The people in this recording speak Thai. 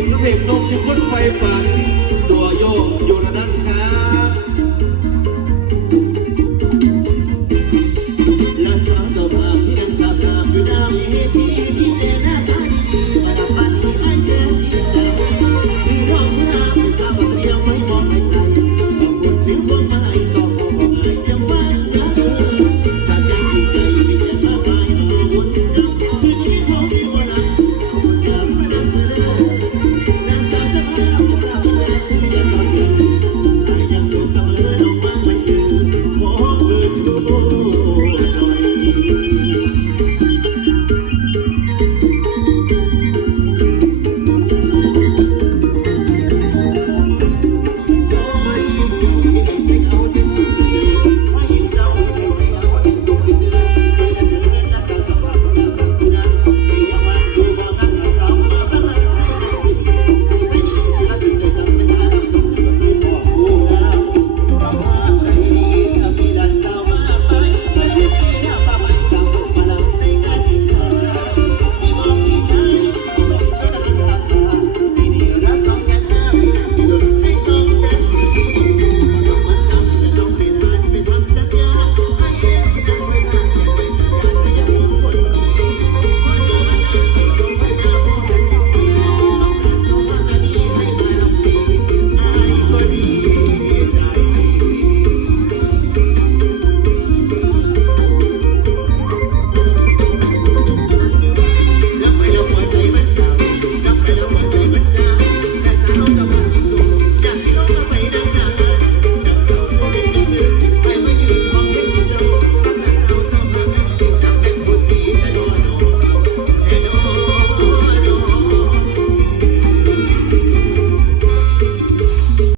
สิบลูกเห็บนกที่พุ่นไฟฝัน ตัวโยกอยู่ระดับครับและสาวสาวที่นั่งสาวงามอยู่หน้าเวทีที่